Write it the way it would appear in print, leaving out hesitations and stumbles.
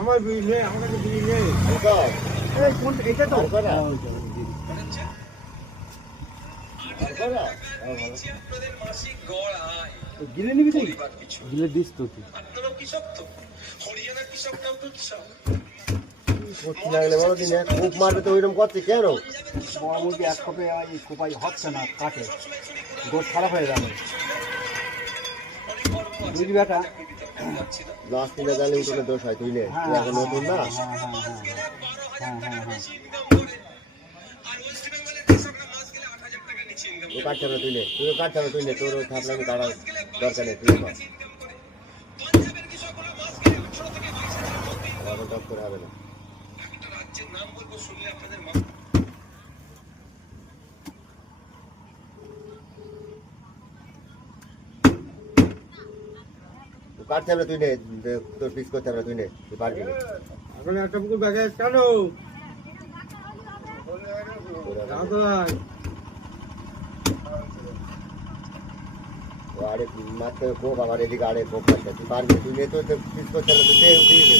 আমার বিল নেই, আমার কাছে বিল নেই। এই কোনটা? এটা তো গিলে নিবি তুই? গিলে দিস তো তুই। লাগলে বলো দিন খুব মারবে তো ওইরকম করছে কেন? মুরগি এক কোপে কোপাই হচ্ছে না, কাটে গোট খারাপ হয়ে যাবে। বুঝলি বেটা, লাস্ট দিনে গেলে উঠোনে দোষ হয়, তুই নে, তুই এখন নতুন না। ও কাটছে না, তুই নে, তুইও কাটছে না, তুই নে, তোর থাকলে আমি কাটার দরকার নেই, তুই আমার টপ করে হবে না। কাটতে হবে তুই নে, তোর পিস করতে হবে তুই নে, তুই পারবি না। এখন একটা পুকুর ব্যাগে কেন আরে মারতে কোপ, আমার এদিকে আরে কোপ মারতে, তুই পারবি, তুই নে, তোর পিস করতে হবে, তুই দে উঠিয়ে দে।